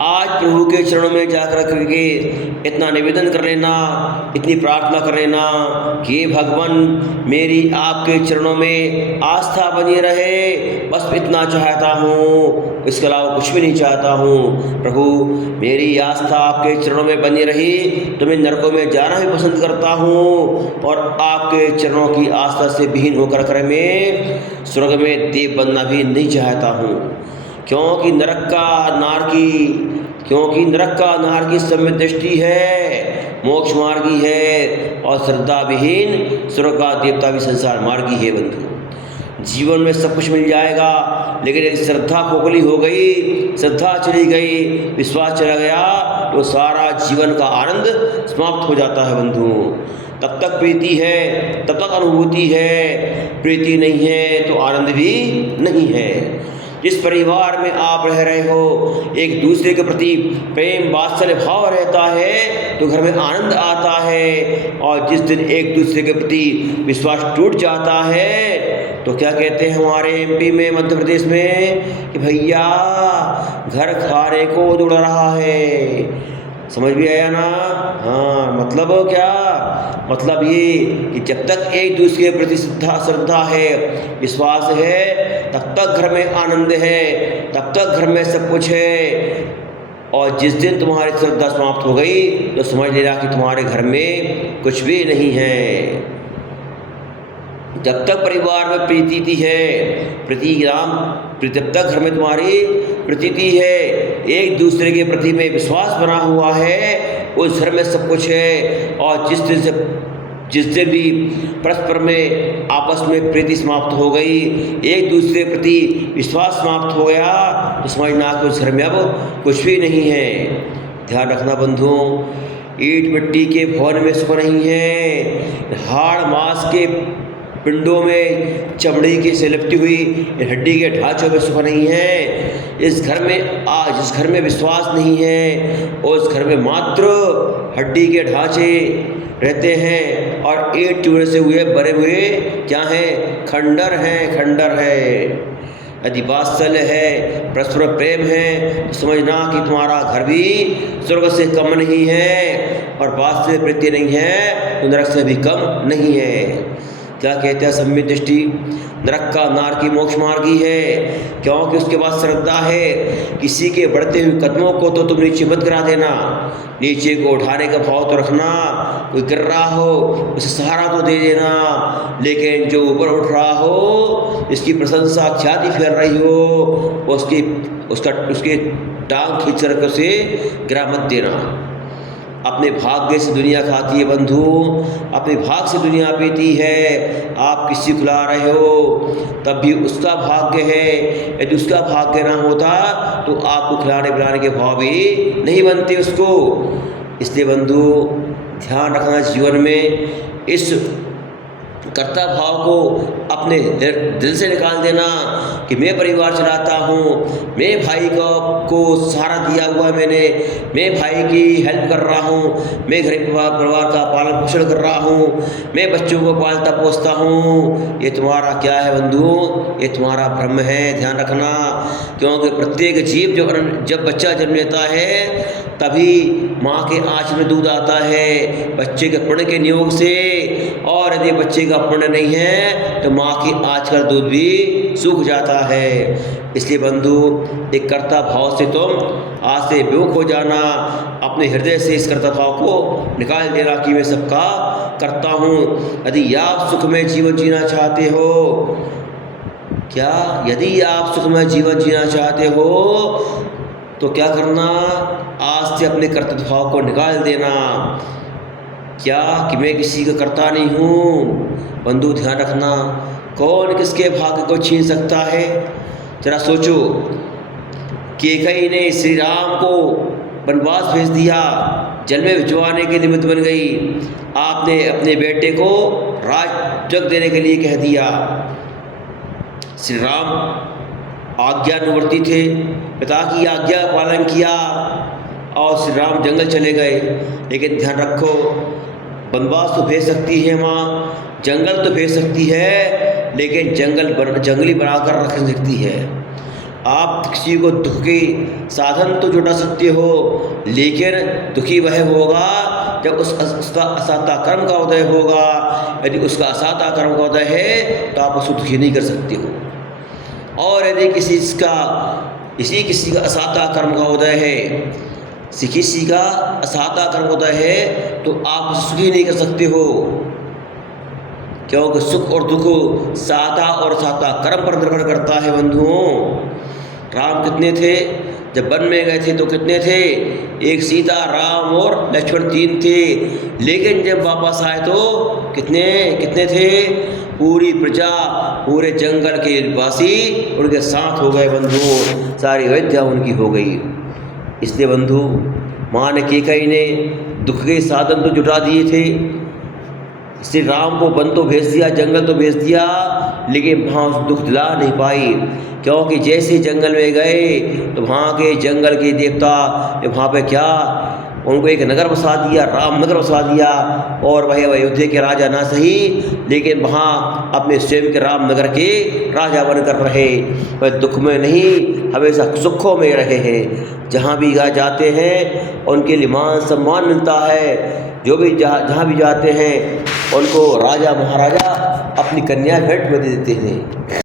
आज प्रभु के चरणों में जाकर करके इतना निवेदन कर लेना, इतनी प्रार्थना कर लेना कि हे भगवान मेरी आपके चरणों में आस्था बनी रहे, बस इतना चाहता हूँ, इसके अलावा कुछ भी नहीं चाहता हूँ। प्रभु मेरी आस्था आपके चरणों में बनी रही तो मैं नरकों में जाना भी पसंद करता हूँ और आपके चरणों की आस्था से विहीन होकर कर मैं स्वर्ग में देव बनना भी नहीं चाहता हूँ, क्योंकि नरक का नार की सम्यक दृष्टि है, मोक्ष मार्गी है और श्रद्धा विहीन स्वर्ग का देवता भी संसार मार्गी है। बंधु जीवन में सब कुछ मिल जाएगा, लेकिन यदि श्रद्धा खोखली हो गई, श्रद्धा चली गई, विश्वास चला गया तो सारा जीवन का आनंद समाप्त हो जाता है। बंधु तब तक प्रीति है, तब तक अनुभूति है, प्रीति नहीं है तो आनंद भी नहीं है। जिस परिवार में आप रह रहे हो, एक दूसरे के प्रति प्रेम वात्सल्य भाव रहता है तो घर में आनंद आता है, और जिस दिन एक दूसरे के प्रति विश्वास टूट जाता है तो क्या कहते हैं हमारे एमपी में, मध्य प्रदेश में, कि भैया घर खाने को दौड़ रहा है। समझ भी आया ना? हाँ, मतलब क्या? मतलब ये कि जब तक एक दूसरे के प्रति श्रद्धा है, विश्वास है, तब तक घर में आनंद है, तब तक घर में सब कुछ है। और जिस दिन तुम्हारी श्रद्धा समाप्त हो गई तो समझ लेना कि तुम्हारे घर में कुछ भी नहीं है। जब तक परिवार में प्रीति है, जब तक घर में तुम्हारी प्रीति है, एक दूसरे के प्रति में विश्वास बना हुआ है, उस घर में सब कुछ है। और जिस दिन भी परस्पर में आपस में प्रीति समाप्त हो गई, एक दूसरे के प्रति विश्वास समाप्त हो गया तो समझना कि उस घर में अब कुछ भी नहीं है। ध्यान रखना बंधुओं, ईंट मिट्टी के भवन में सुख नहीं है, हाड़ मांस के पिंडों में चमड़ी की से लिपटी हुई हड्डी के ढांचों में सुख नहीं है। जिस घर में विश्वास नहीं है, उस घर में मात्र हड्डी के ढांचे रहते हैं और ईंट चूने से बने हुए क्या हैं? खंडर है। यदि वात्सल्य है, परस्पर प्रेम है तो समझना कि तुम्हारा घर भी स्वर्ग से कम नहीं है, और वात्सल्य प्रीति नहीं है तो नरक से भी कम नहीं है। क्या कहते हैं सम्यक दृष्टि? नरक का नार की मोक्ष मार्गी है, क्योंकि उसके पास श्रद्धा है। किसी के बढ़ते हुए कदमों को तो तुम नीचे मत गिरा देना, नीचे को उठाने का भाव तो रखना। कोई गिर रहा हो उसे सहारा तो दे देना, लेकिन जो ऊपर उठ रहा हो, इसकी प्रशंसा ख्याति फैल रही हो, उसके टांग खींच कर उसे गिरा मत देना। अपने भाग्य से दुनिया खाती है बंधु, अपने भाग से दुनिया पीती है। आप किसी को ला रहे हो तब भी उसका भाग्य है, यदि उसका भाग्य ना होता तो आपको खिलाने पिलाने के भाव भी नहीं बनते उसको। इसलिए बंधु ध्यान रखना, जीवन में इस कर्ता भाव को अपने दिल से निकाल देना कि मैं परिवार चलाता हूँ, मैं भाई को सहारा दिया हुआ है मैंने, मैं भाई की हेल्प कर रहा हूँ, मैं घर परिवार का पालन पोषण कर रहा हूँ, मैं बच्चों को पालता पोसता हूँ। ये तुम्हारा क्या है बंधु? ये तुम्हारा भ्रम है। ध्यान रखना, क्योंकि प्रत्येक जीव जब बच्चा जन्म लेता है तभी माँ के आँच में दूध आता है, बच्चे के पुण्य के नियोग से। और यदि बच्चे का पुण्य नहीं है तो माँ की आँच का दूध भी सूख जाता है। इसलिए बंधु एक कर्ता भाव से तुम आज से विमुख हो जाना, अपने हृदय से इस कर्ता भाव को निकाल देना कि मैं सबका करता हूँ। यदि आप सुख में जीवन जीना चाहते हो, यदि आप सुखमय जीवन जीना चाहते हो तो क्या करना? आज से अपने कर्तव्य भाव को निकाल देना। क्या कि मैं किसी का करता नहीं हूँ। बंधु ध्यान रखना, कौन किसके भाग्य को छीन सकता है? जरा सोचो, कैकेयी ने श्री राम को वनवास भेज दिया, जल में भिजवाने के निमित्त बन गई। आपने अपने बेटे को राज्य देने के लिए कह दिया। श्री राम आज्ञानुवर्ती थे, पिता की आज्ञा का पालन किया और श्री राम जंगल चले गए। लेकिन ध्यान रखो, वनवास तो भेज सकती है माँ, जंगल तो भेज सकती है, लेकिन जंगली बनाकर रख सकती है। आप किसी को दुख के साधन तो जुटा सकते हो, लेकिन दुखी वह होगा जब उसका असाता कर्म का उदय होगा। यदि उसका असाता कर्म का उदय है तो आप उसको दुखी नहीं कर सकते हो। और यदि किसी का असाता कर्म का उदय है, किसी का असाता कर्म उदय है, तो आप उसे सुखी नहीं कर सकते हो, क्योंकि सुख और दुख साता और साता कर्म पर निर्भर करता है। बंधुओं, राम कितने थे? जब वन में गए थे तो कितने थे? एक सीता, राम और लक्ष्मण, 3 थे। लेकिन जब वापस आए तो कितने थे? पूरी प्रजा, पूरे जंगल के वासी उनके साथ हो गए बंधुओं, सारी अयोध्या उनकी हो गई। इसलिए बंधु, माँ ने कैकेयी ने दुख के साधन तो जुटा दिए थे, श्री राम को वन तो भेज दिया, जंगल तो भेज दिया, लेकिन वहाँ उस दुख दिला नहीं पाई, क्योंकि जैसे जंगल में गए तो वहाँ के जंगल के देवता ने वहाँ पे क्या, उनको एक नगर बसा दिया, राम नगर बसा दिया। और वह अयोध्या के राजा ना सही, लेकिन वहाँ अपने स्वयं के राम नगर के राजा बनकर रहे। वह दुख में नहीं, हमेशा सुखों में रहे हैं। जहाँ भी जाते हैं उनके लिए मान सम्मान मिलता है। जो भी जहाँ भी जाते हैं उनको राजा महाराजा अपनी कन्या भेंट में दे देते हैं।